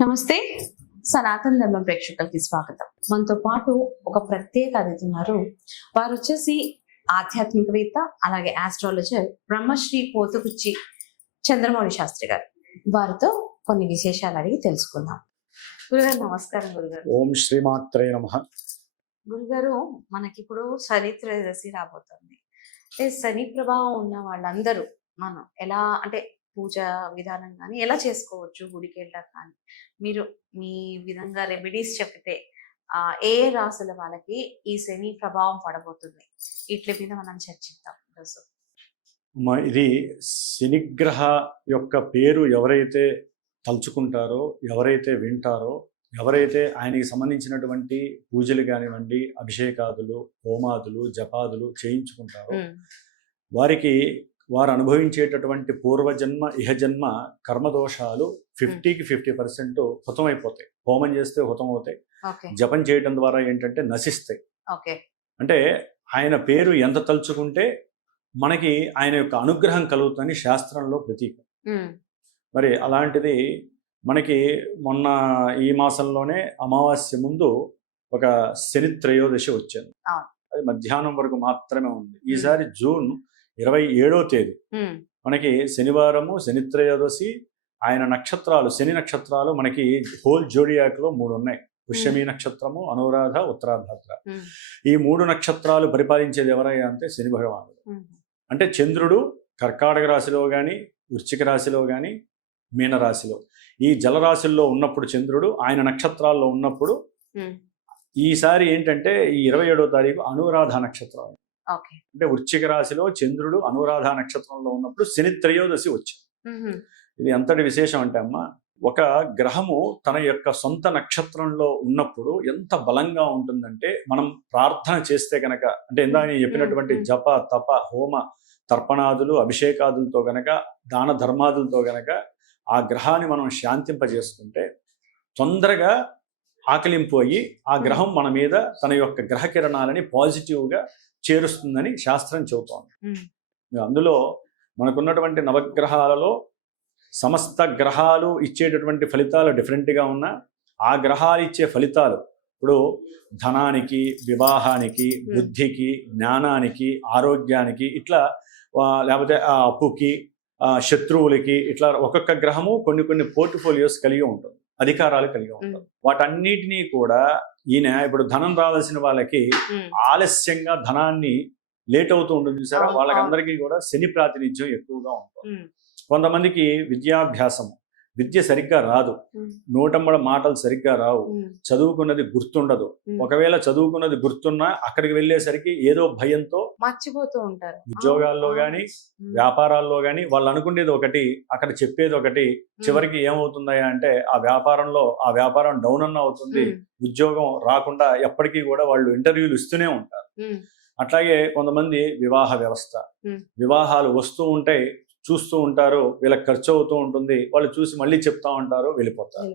నమస్తే. సనాతన ధర్మ ప్రేక్షకులకి స్వాగతం. మనతో పాటు ఒక ప్రత్యేక అతిథి ఉన్నారు. వారు వచ్చేసి ఆధ్యాత్మికవేత్త, అలాగే ఆస్ట్రాలజర్ బ్రహ్మశ్రీ పోతుకుచ్చి చంద్రమౌళి శాస్త్రి గారు. వారితో కొన్ని విశేషాలు అడిగి తెలుసుకుందాం. గురుగారు నమస్కారం. గురుగారు ఓం శ్రీమాత్రే నమః. గురుగారు, మనకిప్పుడు శని త్రయోదశి రాబోతుంది. అంటే శని ప్రభావం ఉన్న వాళ్ళందరూ మనం ఎలా అంటే పూజ విధానం కానీ ఎలా చేసుకోవచ్చు, గుడికి వెళ్ళాక కానీ మీరు మీ విధంగా రెమెడీస్ చెప్తే ఏ రాసుల వాళ్ళకి ఈ శని ప్రభావం పడబోతుంది, వీటి మీద మనం చర్చిద్దాం ఈరోజు. ఇది శనిగ్రహ యొక్క పేరు ఎవరైతే తలుచుకుంటారో, ఎవరైతే వింటారో, ఎవరైతే ఆయనకి సంబంధించినటువంటి పూజలు కానివ్వండి, అభిషేకాదులు, హోమాదులు, జపాదులు చేయించుకుంటారో వారికి వారు అనుభవించేటటువంటి పూర్వజన్మ ఇహజన్మ కర్మదోషాలు 50కి 50% హుతమైపోతాయి. హోమం చేస్తే హుతం అవుతాయి, జపం చేయడం ద్వారా ఏంటంటే నశిస్తాయి. అంటే ఆయన పేరు ఎంత తలుచుకుంటే మనకి ఆయన యొక్క అనుగ్రహం కలుగుతుందని శాస్త్రంలో ప్రతీక. మరి అలాంటిది మనకి మొన్న ఈ మాసంలోనే అమావాస్య ముందు ఒక శని త్రయోదశి వచ్చింది. అది మధ్యాహ్నం వరకు మాత్రమే ఉంది. ఈసారి జూన్ 27వ తేదీ మనకి శనివారము, శని త్రయోదశి. ఆయన నక్షత్రాలు, శని నక్షత్రాలు మనకి హోల్ జోడియాక్ లో 3 ఉన్నాయి. పుష్యమి నక్షత్రము, అనురాధ, ఉత్తరాభద్ర. ఈ 3 నక్షత్రాలు పరిపాలించేది ఎవరయ్యా అంటే శని భగవానుడు. అంటే చంద్రుడు కర్కాటక రాశిలో కానీ, వృశ్చిక రాశిలో కానీ, మీనరాశిలో, ఈ జలరాశుల్లో ఉన్నప్పుడు చంద్రుడు, ఆయన నక్షత్రాల్లో ఉన్నప్పుడు ఈసారి ఏంటంటే ఈ 27వ తారీఖు అనురాధ నక్షత్రం. అంటే వృశ్చిక రాశిలో చంద్రుడు అనురాధ నక్షత్రంలో ఉన్నప్పుడు శని త్రయోదశి వచ్చింది. ఇది ఎంతటి విశేషం అంటే అమ్మ, ఒక గ్రహము తన యొక్క సొంత నక్షత్రంలో ఉన్నప్పుడు ఎంత బలంగా ఉంటుందంటే, మనం ప్రార్థన చేస్తే కనుక, అంటే ఇందాక నేను చెప్పినటువంటి జప, తప, హోమ, తర్పణాదులు, అభిషేకాదులతో గనక, దాన ధర్మాదులతో గనక ఆ గ్రహాన్ని మనం శాంతింపజేసుకుంటే తొందరగా ఆకలింపు అయ్యి ఆ గ్రహం మన మీద తన యొక్క గ్రహ కిరణాలని పాజిటివ్గా చేరుస్తుందని శాస్త్రం చెబుతోంది. అందులో మనకున్నటువంటి నవగ్రహాలలో సమస్త గ్రహాలు ఇచ్చేటటువంటి ఫలితాలు డిఫరెంట్గా ఉన్నా, ఆ గ్రహాలు ఇచ్చే ఫలితాలు ఇప్పుడు ధనానికి, వివాహానికి, బుద్ధికి, జ్ఞానానికి, ఆరోగ్యానికి, ఇట్లా లేకపోతే ఆ అప్పుకి, శత్రువులకి, ఇట్లా ఒక్కొక్క గ్రహము కొన్ని పోర్ట్ఫోలియోస్ కలిగి ఉంటుంది, అధికారాలు కలిగి ఉంటుంది. వాటన్నిటినీ కూడా ఈయన ఇప్పుడు ధనం రావాల్సిన వాళ్ళకి ఆలస్యంగా ధనాన్ని లేట్ అవుతూ ఉంటుంది చూసారా, వాళ్ళకందరికీ కూడా శని ప్రాతినిధ్యం ఎక్కువగా ఉంటుంది. కొంతమందికి విద్యాభ్యాసము, విద్య సరిగ్గా రాదు, నోటమ్మడ మాటలు సరిగ్గా రావు, చదువుకున్నది గుర్తుండదు. ఒకవేళ చదువుకున్నది గుర్తున్నా అక్కడికి వెళ్ళేసరికి ఏదో భయంతో మర్చిపోతూ ఉంటారు. ఉద్యోగాల్లో కానీ, వ్యాపారాల్లో కానీ వాళ్ళు అనుకునేది ఒకటి, అక్కడ చెప్పేది ఒకటి. చివరికి ఏమవుతుందా అంటే ఆ వ్యాపారం డౌన్ అన్న అవుతుంది, ఉద్యోగం రాకుండా ఎప్పటికీ కూడా వాళ్ళు ఇంటర్వ్యూలు ఇస్తూనే ఉంటారు. అట్లాగే కొంతమంది వివాహ వ్యవస్థ, వివాహాలు వస్తూ ఉంటాయి, చూస్తూ ఉంటారు, వీళ్ళకి ఖర్చు అవుతూ ఉంటుంది, వాళ్ళు చూసి మళ్ళీ చెప్తా ఉంటారు, వెళ్ళిపోతారు.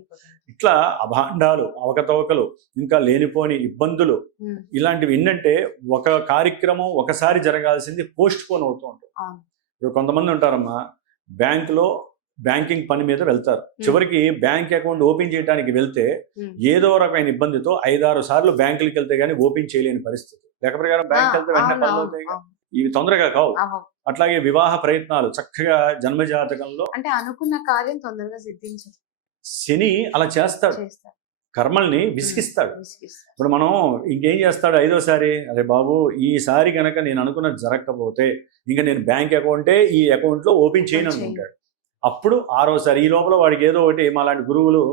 ఇట్లా అభాండాలు, అవకతవకలు, ఇంకా లేనిపోని ఇబ్బందులు, ఇలాంటివి ఏంటంటే ఒక కార్యక్రమం ఒకసారి జరగాల్సింది పోస్ట్ పోన్ అవుతూ ఉంటుంది. ఇప్పుడు కొంతమంది ఉంటారమ్మా, బ్యాంకింగ్ పని మీద వెళ్తారు, చివరికి బ్యాంక్ అకౌంట్ ఓపెన్ చేయడానికి వెళ్తే ఏదో రకమైన ఇబ్బందితో 5-6 సార్లు బ్యాంకులకి వెళ్తే గానీ ఓపెన్ చేయలేని పరిస్థితి. లెక్క ప్రకారం బ్యాంక్ వెళ్తే వెంటనే పనులు అవుతాయి, ఇవి తొందరగా కావు. అట్లాగే వివాహ ప్రయత్నాలు చక్కగా జన్మజాతకంలో అంటే అనుకున్న కార్యం తొందరగా సిద్ధించదు. శని అలా చేస్తాడు, కర్మల్ని విసిగిస్తాడు. ఇప్పుడు మనం ఇంకేం చేస్తాడు, 5వసారి, అరే బాబు ఈసారి కనుక నేను అనుకున్నది జరగకపోతే ఇంకా నేను బ్యాంక్ అకౌంటే ఈ అకౌంట్లో ఓపెన్ చేయను అనుకుంటాడు. అప్పుడు 6వసారి, ఈ లోపల వాడికి ఏదో ఒకటి, మాలాంటి గురువులు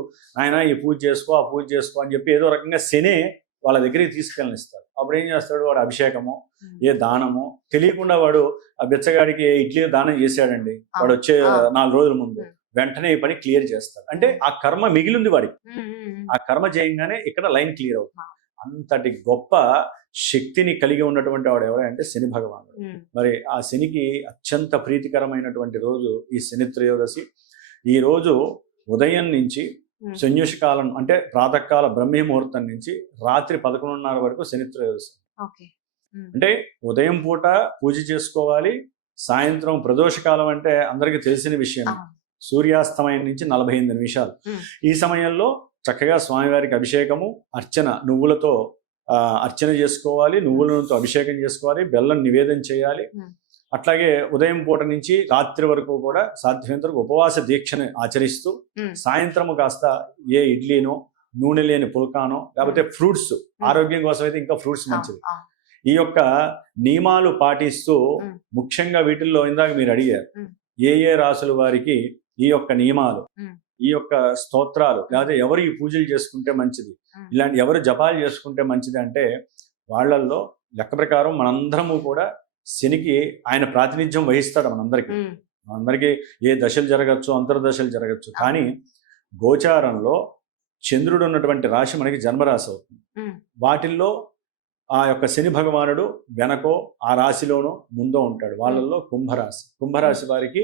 ఆయన ఈ పూజ చేసుకో, ఆ పూజ చేసుకో అని చెప్పి ఏదో రకంగా శని వాళ్ళ దగ్గరికి తీసుకెళ్ళనిస్తాడు. అప్పుడు ఏం చేస్తాడు, వాడు అభిషేకము, ఏ దానము తెలియకుండా వాడు ఆ బిచ్చగాడికి ఇడ్లీ దానం చేశాడండి, వాడు వచ్చే 4 రోజుల ముందు వెంటనే ఈ పని క్లియర్ చేస్తాడు. అంటే ఆ కర్మ మిగిలింది వాడికి, ఆ కర్మ చేయంగానే ఇక్కడ లైన్ క్లియర్ అవుతుంది. అంతటి గొప్ప శక్తిని కలిగి ఉన్నటువంటి వాడు ఎవరంటే శని భగవానుడు. మరి ఆ శనికి అత్యంత ప్రీతికరమైనటువంటి రోజు ఈ శని త్రయోదశి. ఈ రోజు ఉదయం నుంచి శన్యుషకాలం అంటే ప్రాతకాల బ్రహ్మీ ముహూర్తం నుంచి రాత్రి 11:30 వరకు శని త్రయోదశి. అంటే ఉదయం పూట పూజ చేసుకోవాలి, సాయంత్రం ప్రదోషకాలం అంటే అందరికీ తెలిసిన విషయం. సూర్యాస్తమయం నుంచి 48 నిమిషాలు. ఉమ్. ఈ సమయంలో చక్కగా స్వామివారికి అభిషేకము, అర్చన, నువ్వులతో అర్చన చేసుకోవాలి, నువ్వులతో అభిషేకం చేసుకోవాలి, బెల్లం నివేదన చేయాలి. అట్లాగే ఉదయం పూట నుంచి రాత్రి వరకు కూడా సాధ్యమైనంత వరకు ఉపవాస దీక్షను ఆచరిస్తూ సాయంత్రము కాస్త ఏ ఇడ్లీనో, నూనె లేని పుల్కానో, లేకపోతే ఫ్రూట్స్, ఆరోగ్యం కోసం అయితే ఇంకా ఫ్రూట్స్ మంచిది. ఈ యొక్క నియమాలు పాటిస్తూ ముఖ్యంగా వీటిల్లో ఇందాక మీరు అడిగారు ఏ ఏ రాసుల వారికి ఈ యొక్క నియమాలు, ఈ యొక్క స్తోత్రాలు, లేదా ఎవరు ఈ పూజలు చేసుకుంటే మంచిది, ఇలాంటి ఎవరు జపాలు చేసుకుంటే మంచిది అంటే వాళ్ళల్లో లెక్క ప్రకారం మనందరము కూడా శనికి ఆయన ప్రాతినిధ్యం వహిస్తాడు. మనందరికీ ఏ దశలు జరగచ్చు, అంతర్దశలు జరగచ్చు, కానీ గోచారంలో చంద్రుడు ఉన్నటువంటి రాశి మనకి జన్మరాశి అవుతుంది. వాటిల్లో ఆ యొక్క శని భగవానుడు వెనకో ఆ రాశిలోనో ముందో ఉంటాడు. వాళ్ళల్లో కుంభరాశి వారికి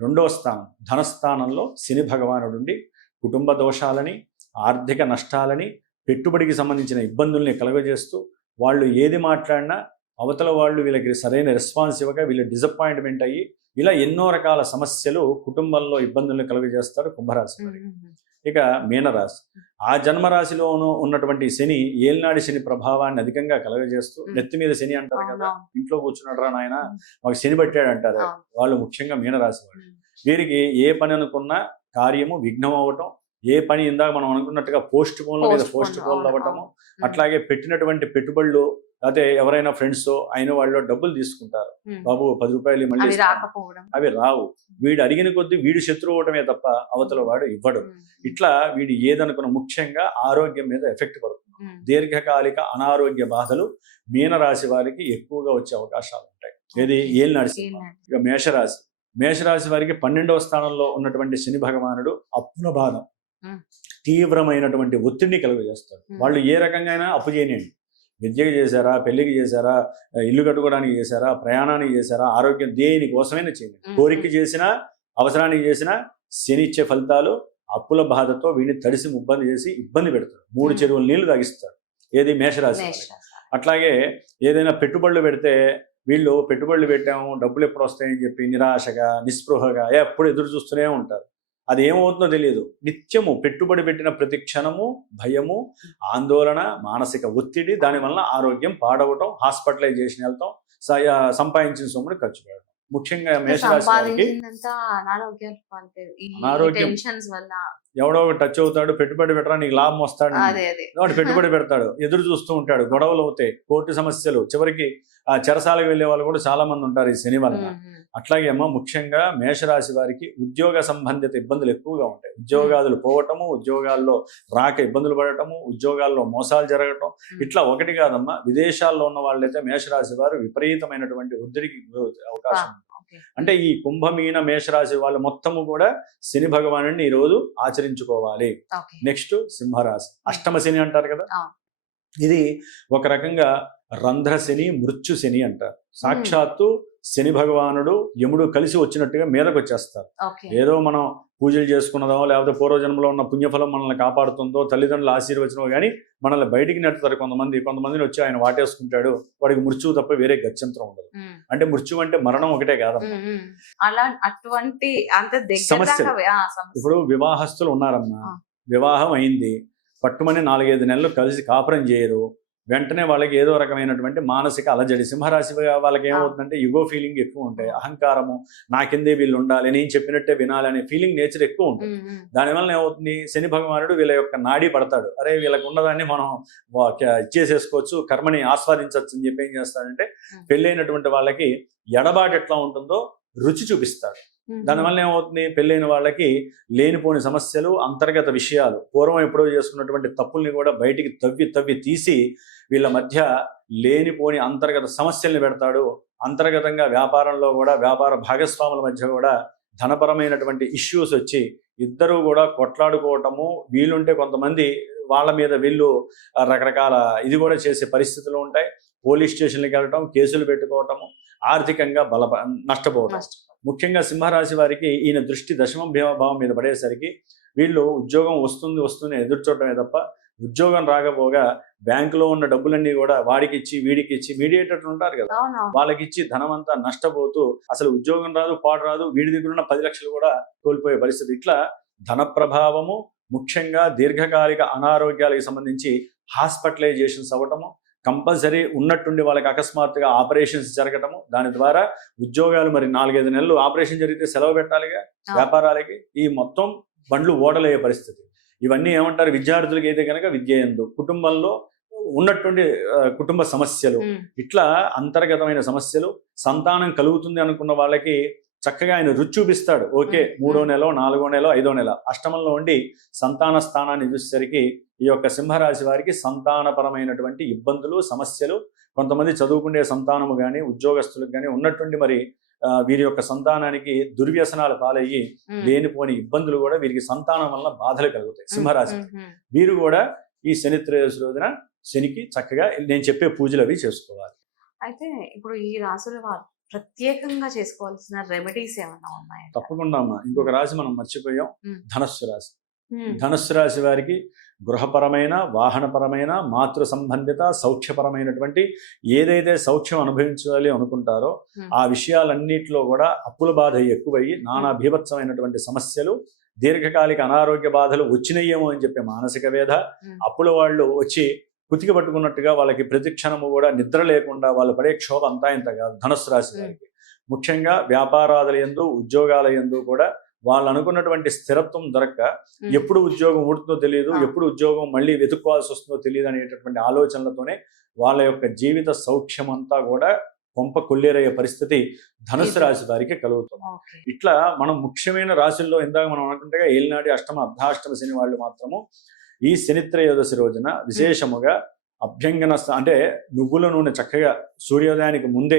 2వ స్థానం ధనస్థానంలో శని భగవానుడు ఉండి కుటుంబ దోషాలని, ఆర్థిక నష్టాలని, పెట్టుబడికి సంబంధించిన ఇబ్బందుల్ని కలుగజేస్తూ వాళ్ళు ఏది మాట్లాడినా అవతల వాళ్ళు వీళ్ళకి సరైన రెస్పాన్స్ ఇవ్వక వీళ్ళు డిసప్పాయింట్మెంట్ అయ్యి ఇలా ఎన్నో రకాల సమస్యలు కుటుంబంలో ఇబ్బందుల్ని కలుగజేస్తారు కుంభరాశి. ఇక మీనరాశి, ఆ జన్మరాశిలోనూ ఉన్నటువంటి శని ఏలినాడి శని ప్రభావాన్ని అధికంగా కలుగజేస్తూ నెత్తి మీద శని అంటారు కదా, ఇంట్లో కూర్చున్నాడు రా నాయన మాకు శని పట్టాడు అంటారు వాళ్ళు, ముఖ్యంగా మీనరాశి వాళ్ళు. వీరికి ఏ పని అనుకున్నా కార్యము విఘ్నం అవ్వటం, ఏ పని ఇందాక మనం అనుకున్నట్టుగా పోస్ట్ పోన్ల మీద పోస్ట్ పోన్లు అవ్వటము, అట్లాగే పెట్టినటువంటి పెట్టుబడులు లేకపోతే ఎవరైనా ఫ్రెండ్స్ అయిన వాళ్ళు డబ్బులు తీసుకుంటారు, బాబు 10 రూపాయలు మళ్ళీ అవి రావు, వీడు అడిగిన కొద్దీ వీడు శత్రువు అవటమే తప్ప అవతల వాడు ఇవ్వడు. ఇట్లా వీడు ఏదనుకున్న ముఖ్యంగా ఆరోగ్యం మీద ఎఫెక్ట్ పడుతుంది. దీర్ఘకాలిక అనారోగ్య బాధలు మీనరాశి వారికి ఎక్కువగా వచ్చే అవకాశాలు ఉంటాయి. ఏది ఏలినాడి శని. ఇక మేషరాశి వారికి 12వ స్థానంలో ఉన్నటువంటి శని భగవానుడు అప్పుల బాధ, తీవ్రమైనటువంటి ఒత్తిడిని కలుగజేస్తాడు. వాళ్ళు ఏ రకంగా అప్పు చేయనండి, విద్యకు చేశారా, పెళ్లికి చేశారా, ఇల్లు కట్టుకోవడానికి చేశారా, ప్రయాణానికి చేశారా, ఆరోగ్యం దేనికోసమైనా చేయండి, కోరిక చేసినా అవసరానికి చేసినా శని ఇచ్చే ఫలితాలు అప్పుల బాధతో వీడిని తడిసి ఇబ్బంది పెడతాడు. 3 చెరువుల నీళ్లు తాగిస్తాడు. ఏది మేషరాశి. అట్లాగే ఏదైనా పెట్టుబడులు పెడితే వీళ్ళు పెట్టుబడులు పెట్టాము డబ్బులు ఎప్పుడు వస్తాయని చెప్పి నిరాశగా, నిస్పృహగా ఎప్పుడు ఎదురు చూస్తూనే ఉంటారు. అది ఏమవుతుందో తెలియదు. నిత్యము పెట్టుబడి పెట్టిన ప్రతి క్షణము భయము, ఆందోళన, మానసిక ఒత్తిడి, దానివల్ల ఆరోగ్యం పాడవటం, హాస్పిటలైజేషన్ వెళ్తాం, సంపాదించిన సొమ్ముని ఖర్చు పెట్టడం. ముఖ్యంగా మేషరాశి వారికి ఎవడో ఒక టచ్ అవుతాడు, పెట్టుబడి పెట్టరా నీకు లాభం వస్తాడు, వాడు పెట్టుబడి పెడతాడు, ఎదురు చూస్తూ ఉంటాడు, గొడవలు అవుతాయి, కోర్టు సమస్యలు, చివరికి ఆ చెరసాలకు వెళ్లే వాళ్ళు కూడా చాలా మంది ఉంటారు ఈ శని వలన. అట్లాగే అమ్మ ముఖ్యంగా మేషరాశి వారికి ఉద్యోగ సంబంధిత ఇబ్బందులు ఎక్కువగా ఉంటాయి. ఉద్యోగాలు పోవటము, ఉద్యోగాల్లో రాక ఇబ్బందులు పడటము, ఉద్యోగాల్లో మోసాలు జరగటం, ఇట్లా ఒకటి కాదమ్మా. విదేశాల్లో ఉన్న వాళ్ళైతే మేషరాశి వారు విపరీతమైనటువంటి ఒత్తిడికి అవకాశం ఉంది. అంటే ఈ కుంభమీన మేషరాశి వాళ్ళు మొత్తము కూడా శని భగవానుడిని ఈ రోజు ఆచరించుకోవాలి. నెక్స్ట్ సింహరాశి, అష్టమ శని అంటారు కదా, ఇది ఒక రకంగా రంధ్ర శని, మృత్యు శని అంటారు. సాక్షాత్తు శని భగవానుడు యముడు కలిసి వచ్చినట్టుగా మీదకి వచ్చేస్తారు. ఏదో మనం పూజలు చేసుకున్నదో లేకపోతే పూర్వజన్మలో ఉన్న పుణ్యఫలం మనల్ని కాపాడుతుందో, తల్లిదండ్రులు ఆశీర్వచనమో కానీ మనల్ని బయటికి నెట్టుతారు కొంతమందిని వచ్చి ఆయన వాటేసుకుంటాడు. వాడికి మృత్యువు తప్ప వేరే గత్యంతరం ఉండదు. అంటే మృత్యు అంటే మరణం ఒకటే కాదమ్మా, అటువంటి సమస్యలు. ఇప్పుడు వివాహస్తులు ఉన్నారమ్మా, వివాహం అయింది, పట్టుమని 4-5 నెలలు కలిసి కాపురం చేయరు, వెంటనే వాళ్ళకి ఏదో రకమైనటువంటి మానసిక అలజడి. సింహరాశి వాళ్ళకి ఏమవుతుందంటే ఇగో ఫీలింగ్ ఎక్కువ ఉంటాయి, అహంకారము, నా కిందే వీళ్ళు ఉండాలి, నేను చెప్పినట్టే వినాలి అనే ఫీలింగ్ నేచర్ ఎక్కువ ఉంటుంది. దానివల్ల ఏమవుతుంది, శని భగవానుడు వీళ్ళ యొక్క నాడి పడతాడు. అరే వీళ్ళకి ఉన్నదాన్ని మనం ఇచ్చేసేసుకోవచ్చు, కర్మని ఆస్వాదించవచ్చు అని చెప్పి ఏం చేస్తాడంటే పెళ్ళైనటువంటి వాళ్ళకి ఎడబాటు ఎట్లా ఉంటుందో రుచి చూపిస్తాడు. దానివల్ల ఏమవుతుంది, పెళ్ళైన వాళ్ళకి లేనిపోని సమస్యలు, అంతర్గత విషయాలు, పూర్వం ఎప్పుడో చేసుకున్నటువంటి తప్పుల్ని కూడా బయటికి తవ్వి తీసి వీళ్ళ మధ్య లేనిపోని అంతర్గత సమస్యల్ని పెడతాడు. అంతర్గతంగా వ్యాపారంలో కూడా, వ్యాపార భాగస్వాముల మధ్య కూడా ధనపరమైనటువంటి ఇష్యూస్ వచ్చి ఇద్దరూ కూడా కొట్లాడుకోవటము, వీలుంటే కొంతమంది వాళ్ళ మీద వీళ్ళు రకరకాల ఇది కూడా చేసే పరిస్థితులు ఉంటాయి. పోలీస్ స్టేషన్లకు వెళ్ళటం, కేసులు పెట్టుకోవటము, ఆర్థికంగా నష్టపోవటం. ముఖ్యంగా సింహరాశి వారికి ఈయన దృష్టి దశమ భావం మీద పడేసరికి వీళ్ళు ఉద్యోగం వస్తుంది ఎదురు చూడటమే తప్ప ఉద్యోగం రాకపోగా బ్యాంకులో ఉన్న డబ్బులన్నీ కూడా వాడికి ఇచ్చి వీడికి ఇచ్చి మీడియేటర్లు ఉంటారు కదా, అవునవును. వాళ్ళకి ఇచ్చి ధనం అంతా నష్టపోతూ అసలు ఉద్యోగం రాదు, పాడు రాదు, వీడి దగ్గర ఉన్న 10 లక్షలు కూడా కోల్పోయే పరిస్థితి. ఇట్లా ధన ప్రభావము, ముఖ్యంగా దీర్ఘకాలిక అనారోగ్యాలకు సంబంధించి హాస్పిటలైజేషన్స్ అవ్వటము, కంపల్సరీ ఉన్నట్టుండి వాళ్ళకి అకస్మాత్తుగా ఆపరేషన్స్ జరగటము, దాని ద్వారా ఉద్యోగాలు మరి 4-5 నెలలు ఆపరేషన్ జరిగితే సెలవు పెట్టాలిగా వ్యాపారాలకి, ఈ మొత్తం బండ్లు ఓడలయ్యే పరిస్థితి. ఇవన్నీ ఏమంటారు, విద్యార్థులకి అయితే కనుక విద్య ఎందు, కుటుంబంలో ఉన్నట్టుండి కుటుంబ సమస్యలు, ఇట్లా అంతర్గతమైన సమస్యలు, సంతానం కలుగుతుంది అనుకున్న వాళ్ళకి చక్కగా ఆయన రుచి చూపిస్తాడు. ఓకే, 3వ నెల, 4వ నెల, 5వ నెల అష్టమంలో ఉండి సంతాన స్థానాన్ని చూసేసరికి ఈ యొక్క సింహరాశి వారికి సంతానపరమైనటువంటి ఇబ్బందులు, సమస్యలు, కొంతమంది చదువుకునే సంతానము కానీ ఉద్యోగస్తులకు కానీ ఉన్నట్టుండి మరి వీరి యొక్క సంతానానికి దుర్వ్యసనాలు పాలయ్యి లేనిపోని ఇబ్బందులు కూడా వీరికి సంతానం వల్ల బాధలు కలుగుతాయి సింహరాశి. వీరు కూడా ఈ శని త్రయోదశి రోజున శనికి చక్కగా నేను చెప్పే పూజలు అవి చేసుకోవాలి. అయితే ఇప్పుడు ఈ రాశుల వారు ప్రత్యేకంగా చేసుకోవాల్సిన రెమెడీస్ ఏమైనా ఉన్నాయా? తప్పకుండా అమ్మా. ఇంకొక రాశి మనం మర్చిపోయాం, ధనస్సు రాశి. ధనస్సు రాశి వారికి గృహపరమైన, వాహనపరమైన, మాతృ సంబంధిత, సౌఖ్యపరమైనటువంటి ఏదైతే సౌఖ్యం అనుభవించాలి అనుకుంటారో ఆ విషయాలన్నింటిలో కూడా అప్పుల బాధ ఎక్కువయ్యి నానా భీభత్సమైనటువంటి సమస్యలు, దీర్ఘకాలిక అనారోగ్య బాధలు వచ్చినయేమో అని చెప్పే మానసిక వేధ, అప్పుల వాళ్ళు వచ్చి కుతికి పట్టుకున్నట్టుగా వాళ్ళకి ప్రతి క్షణము కూడా నిద్ర లేకుండా వాళ్ళు పడే క్షోభ అంతా ఇంత కాదు ధనుస్సు రాశి వారికి. ముఖ్యంగా వ్యాపారాల యందు, ఉద్యోగాల యందు కూడా వాళ్ళు అనుకున్నటువంటి స్థిరత్వం దొరక్క ఎప్పుడు ఉద్యోగం ఊడుతుందో తెలియదు, ఎప్పుడు ఉద్యోగం మళ్ళీ వెతుక్కోవాల్సి వస్తుందో తెలియదు అనేటటువంటి ఆలోచనలతోనే వాళ్ళ యొక్క జీవిత సౌఖ్యం అంతా కూడా కొంప కొల్లేరయ్యే పరిస్థితి ధనుస్సు రాశి వారికి కలుగుతుంది. ఇట్లా మనం ముఖ్యమైన రాశుల్లో ఇందాక మనం అనుకుంటే ఏలినాటి అష్టమ, అర్ధాష్టమ శని వాళ్ళు మాత్రము ఈ శని త్రయోదశి రోజున విశేషముగా అభ్యంగన అంటే నువ్వుల నూనె చక్కగా సూర్యోదయానికి ముందే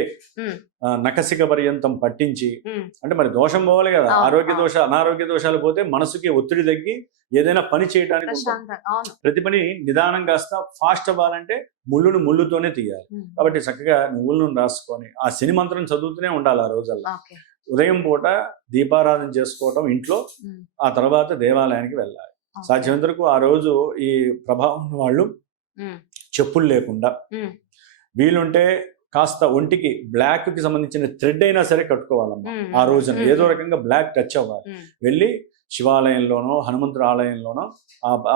నఖసిక పర్యంతం పట్టించి, అంటే మరి దోషం పోవాలి కదా, ఆరోగ్య దోష అనారోగ్య దోషాలు పోతే మనసుకి ఒత్తిడి తగ్గి ఏదైనా పని చేయడానికి ప్రతి పని నిదానం కాస్త ఫాస్ట్ అవ్వాలంటే ముళ్ళును ముళ్ళుతోనే తీయాలి. కాబట్టి చక్కగా నువ్వుల నూనె రాసుకొని ఆ శని మంత్రం చదువుతూనే ఉండాలి ఆ రోజుల్లో. ఉదయం పూట దీపారాధన చేసుకోవటం ఇంట్లో, ఆ తర్వాత దేవాలయానికి వెళ్ళాలి. సాధ్యమైనంత వరకు ఆ రోజు ఈ ప్రభావం ఉన్న వాళ్ళు చెప్పులు లేకుండా, వీలుంటే కాస్త ఒంటికి బ్లాక్ కి సంబంధించిన థ్రెడ్ అయినా సరే కట్టుకోవాలమ్మా. ఆ రోజున ఏదో రకంగా బ్లాక్ టచ్ అవ్వాలి. వెళ్ళి శివాలయంలోనో హనుమంతుడి ఆలయంలోనో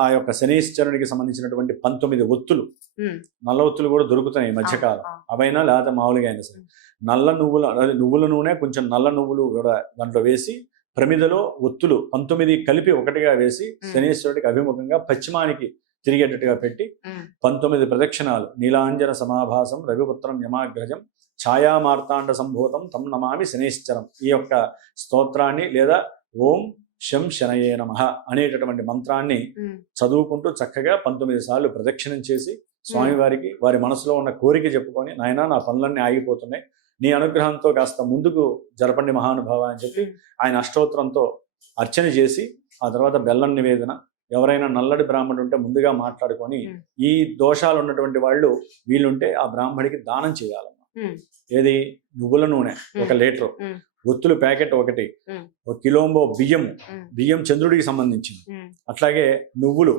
ఆ యొక్క శనీశ్వరునికి సంబంధించినటువంటి 19 ఒత్తులు, నల్ల ఒత్తులు కూడా దొరుకుతున్నాయి ఈ మధ్యకాలం, అవైనా లేకపోతే మామూలుగా అయినా సరే నల్ల నువ్వుల, నువ్వుల నూనె కొంచెం నల్ల నువ్వులు కూడా దాంట్లో వేసి ప్రమిదలో ఒత్తులు 19 కలిపి ఒకటిగా వేసి శనీశ్వరుడికి అభిముఖంగా పశ్చిమానికి తిరిగేటట్టుగా పెట్టి 19 ప్రదక్షిణాలు, నీలాంజన సమాభాసం రవిపుత్రం యమాగ్రజం ఛాయామార్తాండ సంభూతం తం నమామి శనీశ్వరం, ఈ యొక్క స్తోత్రాన్ని లేదా ఓం శం శనయే నమః అనేటటువంటి మంత్రాన్ని చదువుకుంటూ చక్కగా 19 సార్లు ప్రదక్షిణం చేసి స్వామివారికి వారి మనసులో ఉన్న కోరిక చెప్పుకొని, నాయనా నా పనులన్నీ ఆగిపోతున్నాయి, నీ అనుగ్రహంతో కాస్త ముందుకు జరపండి మహానుభావ అని చెప్పి ఆయన అష్టోత్తరంతో అర్చన చేసి, ఆ తర్వాత బెల్లం నివేదన, ఎవరైనా నల్లడి బ్రాహ్మణుడు ఉంటే ముందుగా మాట్లాడుకొని ఈ దోషాలు ఉన్నటువంటి వాళ్ళు వీళ్ళుంటే ఆ బ్రాహ్మడికి దానం చేయాలమ్మా. ఏది, నువ్వుల నూనె 1 లీటరు, ఒత్తులు ప్యాకెట్ 1, 1 కిలోంబో బియ్యం చంద్రుడికి సంబంధించింది, అట్లాగే నువ్వులు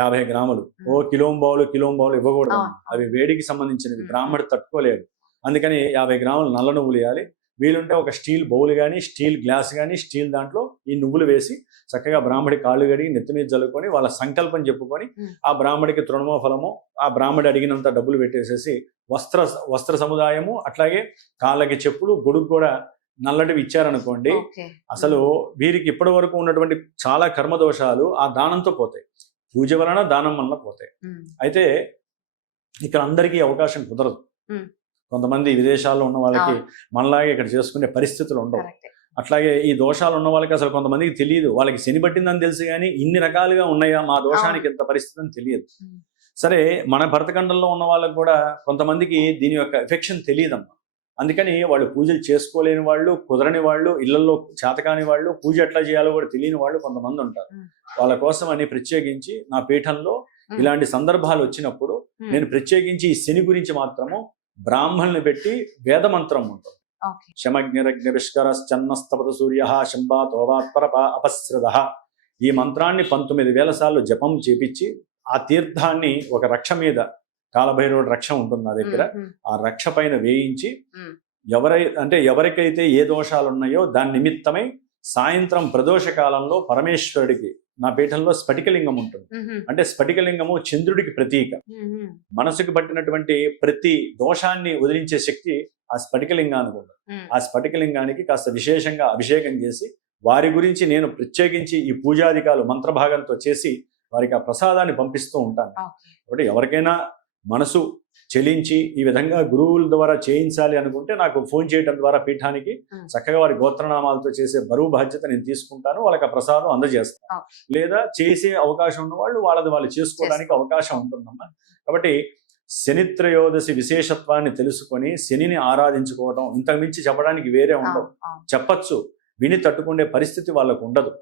50 గ్రాములు, కిలోంబావులు ఇవ్వకూడదు, అవి వేడికి సంబంధించినవి, బ్రాహ్మడు తట్టుకోలేడు. అందుకని 50 గ్రాములు నల్ల నువ్వులు వేయాలి. వీలుంటే ఒక స్టీల్ బౌల్ కానీ, స్టీల్ గ్లాస్ కానీ, స్టీల్ దాంట్లో ఈ నువ్వులు వేసి చక్కగా బ్రాహ్మడి కాళ్ళు కడిగి నెత్తి మీద జల్లుకొని వాళ్ళ సంకల్పం చెప్పుకొని ఆ బ్రాహ్మడికి తృణమో ఫలమో ఆ బ్రాహ్మడి అడిగినంత డబ్బులు పెట్టేసేసి వస్త్ర సముదాయము, అట్లాగే కాళ్ళకి చెప్పులు, గొడుగు కూడా నల్లటివి ఇచ్చారనుకోండి, అసలు వీరికి ఇప్పటి వరకు ఉన్నటువంటి చాలా కర్మదోషాలు ఆ దానంతో పోతాయి, పూజ వలన దానం వలన పోతాయి. అయితే ఇక్కడ అందరికీ అవకాశం కుదరదు. కొంతమంది విదేశాల్లో ఉన్న వాళ్ళకి మనలాగే ఇక్కడ చేసుకునే పరిస్థితులు ఉండవు. అట్లాగే ఈ దోషాలు ఉన్న వాళ్ళకి అసలు కొంతమందికి తెలియదు, వాళ్ళకి శని పట్టిందని తెలుసు కానీ ఇన్ని రకాలుగా ఉన్నాయా మా దోషానికి ఎంత పరిస్థితి అని తెలియదు. సరే, మన భరతఖండంలో ఉన్న వాళ్ళకి కూడా కొంతమందికి దీని యొక్క ఎఫెక్షన్ తెలియదమ్మా. అందుకని వాళ్ళు పూజలు చేసుకోలేని వాళ్ళు, కుదరని వాళ్ళు, ఇళ్లలో చేతకాని వాళ్ళు, పూజ ఎట్లా చేయాలో కూడా తెలియని వాళ్ళు కొంతమంది ఉంటారు. వాళ్ళ కోసం అని ప్రత్యేకించి నా పీఠంలో ఇలాంటి సందర్భాలు వచ్చినప్పుడు నేను ప్రత్యేకించి ఈ శని గురించి మాత్రము బ్రాహ్మణుని పెట్టి వేద మంత్రం ఉంటుంది. శమగ్నిరగ్నివిష్కరశ్చన్నస్తపత సూర్య శంబాతోవాత్పర అపస్రద, ఈ మంత్రాన్ని 19,000 సార్లు జపం చేపించి ఆ తీర్థాన్ని ఒక రక్ష మీద కాలభైరవుడు రక్ష ఉంటుంది నా దగ్గర. ఆ రక్ష పైన వేయించి మ్మ్. ఎవరికైతే ఏ దోషాలు ఉన్నాయో దాని నిమిత్తమై సాయంత్రం ప్రదోష కాలంలో పరమేశ్వరుడికి నా పీఠంలో స్ఫటికలింగం ఉంటుంది. అంటే స్ఫటికలింగము చంద్రుడికి ప్రతీక. మనసుకు పట్టినటువంటి ప్రతి దోషాన్ని వదిలించే శక్తి ఆ స్ఫటికలింగానికి ఉంది. ఆ స్ఫటికలింగానికి కాస్త విశేషంగా అభిషేకం చేసి వారి గురించి నేను ప్రత్యేకించి ఈ పూజాధికాలు మంత్రభాగంతో చేసి వారికి ఆ ప్రసాదాన్ని పంపిస్తూ ఉంటాను. కాబట్టి ఎవరికైనా మనసు చెలించి ఈ విధంగా గురువుల ద్వారా చేయించాలి అనుకుంటే నాకు ఫోన్ చేయడం ద్వారా పీఠానికి చక్కగా వారి గోత్రనామాలతో చేసే బరువు బాధ్యత నేను తీసుకుంటాను, వాళ్ళకి ఆ ప్రసాదం అందజేస్తాను. లేదా చేసే అవకాశం ఉన్న వాళ్ళు వాళ్ళు చేసుకోవడానికి అవకాశం ఉంటుందమ్మా. కాబట్టి శనిత్రయోదశి విశేషత్వాన్ని తెలుసుకొని శనిని ఆరాధించుకోవడం ఇంతకు మించి చెప్పడానికి వేరే ఉండవు. చెప్పచ్చు, విని తట్టుకునే పరిస్థితి వాళ్ళకు ఉండదు.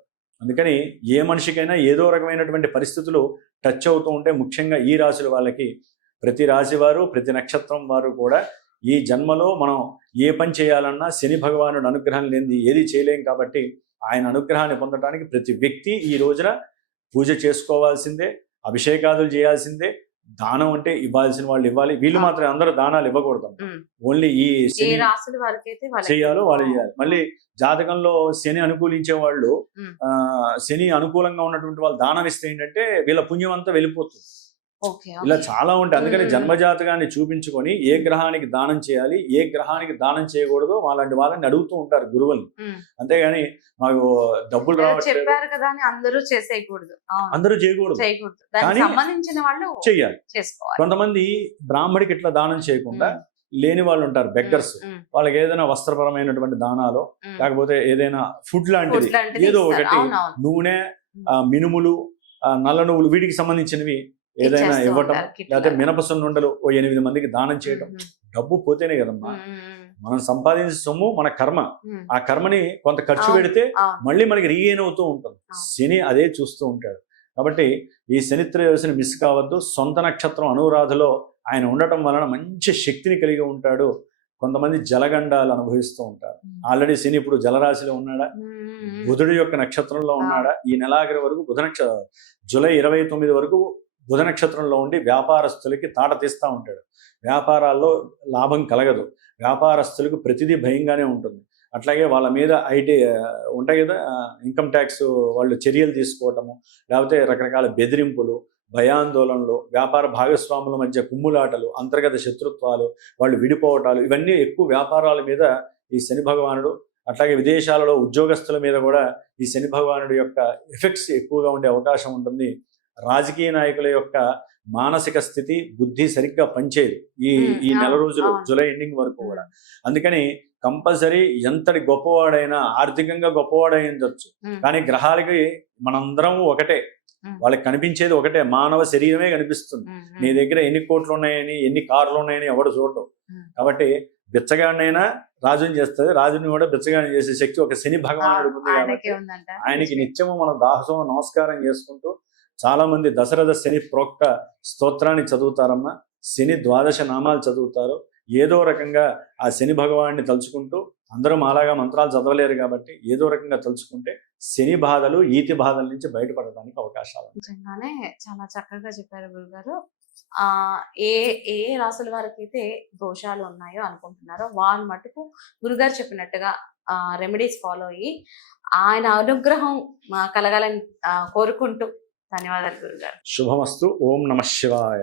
అందుకని ఏ మనిషికైనా ఏదో రకమైనటువంటి పరిస్థితులు టచ్ అవుతూ ఉంటే, ముఖ్యంగా ఈ రాశుల వాళ్ళకి, ప్రతి రాశి వారు ప్రతి నక్షత్రం వారు కూడా ఈ జన్మలో మనం ఏ పని చేయాలన్నా శని భగవానుడి అనుగ్రహం లేనిది ఏది చేయలేం. కాబట్టి ఆయన అనుగ్రహాన్ని పొందడానికి ప్రతి వ్యక్తి ఈ రోజున పూజ చేసుకోవాల్సిందే, అభిషేకాదులు చేయాల్సిందే, దానం అంటే ఇవ్వాల్సిన వాళ్ళు ఇవ్వాలి. వీళ్ళు మాత్రం అందరూ దానాలు ఇవ్వకూడదు. ఓన్లీ ఈ శని చేయాలో వాళ్ళు చేయాలి. మళ్ళీ జాతకంలో శని అనుకూలించే వాళ్ళు, శని అనుకూలంగా ఉన్నటువంటి వాళ్ళు దానం ఇస్తే ఏంటంటే వీళ్ళ పుణ్యం అంతా వెళ్ళిపోతుంది. ఇలా చాలా ఉంటాయి. అందుకని జన్మజాతకాన్ని చూపించుకొని ఏ గ్రహానికి దానం చేయాలి, ఏ గ్రహానికి దానం చేయకూడదు అలాంటి వాళ్ళని అడుగుతూ ఉంటారు గురువుల్ని. అంతేగాని మాకు డబ్బులు రావట్లేదు అందరూ చేయకూడదు, కానీ సంబంధించిన వాళ్ళు చెయ్యాలి. కొంతమంది బ్రాహ్మడికి ఇట్లా దానం చేయకుండా లేని వాళ్ళు ఉంటారు, బెగ్గర్స్. వాళ్ళకి ఏదైనా వస్త్రపరమైనటువంటి దానాలు, లేకపోతే ఏదైనా ఫుడ్ లాంటిది ఏదో ఒకటి, నూనె, మినుములు, నల్ల నువ్వులు, వీటికి సంబంధించినవి ఏదైనా ఇవ్వటం, లేకపోతే మినపసున్నుండలు 8 మందికి దానం చేయటం. డబ్బు పోతేనే కదమ్మా మనం సంపాదించే సొమ్ము, మన కర్మ. ఆ కర్మని కొంత ఖర్చు పెడితే మళ్ళీ మనకి రీగెయిన్ అవుతూ ఉంటుంది. శని అదే చూస్తూ ఉంటాడు. కాబట్టి ఈ శనిత్రయోదశిని మిస్ కావద్దు. సొంత నక్షత్రం అనురాధలో ఆయన ఉండటం వలన మంచి శక్తిని కలిగి ఉంటాడు. కొంతమంది జలగండాలు అనుభవిస్తూ ఉంటారు. ఆల్రెడీ శని ఇప్పుడు జలరాశిలో ఉన్నాడా, బుధుడి యొక్క నక్షత్రంలో ఉన్నాడా, ఈ నెలాఖరి వరకు జూలై 29 వరకు బుధ నక్షత్రంలో ఉండి వ్యాపారస్తులకి తాట తీస్తూ ఉంటాడు. వ్యాపారాల్లో లాభం కలగదు, వ్యాపారస్తులకు ప్రతిదీ భయంగానే ఉంటుంది. అట్లాగే వాళ్ళ మీద ఐటీ ఉంటాయి కదా, ఇన్కమ్ ట్యాక్స్ వాళ్ళు చర్యలు తీసుకోవటము, లేకపోతే రకరకాల బెదిరింపులు, భయాందోళనలు, వ్యాపార భాగస్వాముల మధ్య కుమ్ములాటలు, అంతర్గత శత్రుత్వాలు, వాళ్ళు విడిపోవటాలు, ఇవన్నీ ఎక్కువ వ్యాపారాల మీద ఈ శని భగవానుడు, అట్లాగే విదేశాలలో ఉద్యోగస్తుల మీద కూడా ఈ శని భగవానుడి యొక్క ఎఫెక్ట్స్ ఎక్కువగా ఉండే అవకాశం ఉంటుంది. రాజకీయ నాయకుల యొక్క మానసిక స్థితి, బుద్ధి సరిగ్గా పనిచేయదు ఈ నెల రోజులు, జూలై ఎండింగ్ వరకు కూడా. అందుకని కంపల్సరీ ఎంతటి గొప్పవాడైనా, ఆర్థికంగా గొప్పవాడైందొచ్చు, కానీ గ్రహాలకి మనందరం ఒకటే, వాళ్ళకి కనిపించేది ఒకటే, మానవ శరీరమే కనిపిస్తుంది. నీ దగ్గర ఎన్ని కోట్లు ఉన్నాయని, ఎన్ని కార్లు ఉన్నాయని ఎవడు చూడటం. కాబట్టి బిచ్చగాడినైనా రాజుని చేస్తుంది, రాజుని కూడా బిచ్చగాడిని చేసే శక్తి ఒక శని భగవానుడికి ఉంది. కాబట్టి ఆయనకి నిత్యము మనం దాహసం నమస్కారం చేసుకుంటూ, చాలా మంది దశరథ శని ప్రోక్త స్తోత్రాన్ని చదువుతారమ్మా, శని 12 నామాలు చదువుతారు. ఏదో రకంగా ఆ శని భగవాన్ని తలుచుకుంటూ, అందరూ అలాగా మంత్రాలు చదవలేరు కాబట్టి ఏదో రకంగా తలుచుకుంటే శని బాధలు, ఈతి బాధల నుంచి బయటపడడానికి అవకాశాలు. నిజంగానే చాలా చక్కగా చెప్పారు గురుగారు. ఏ ఏ రాసుల వారికి అయితే దోషాలు ఉన్నాయో అనుకుంటున్నారో వాళ్ళు మటుకు గురుగారు చెప్పినట్టుగా రెమెడీస్ ఫాలో అయ్యి ఆయన అనుగ్రహం కలగాలని కోరుకుంటూ ధన్యవాదాలు గురుగారు. శుభమస్తు. ఓం నమః శివాయ.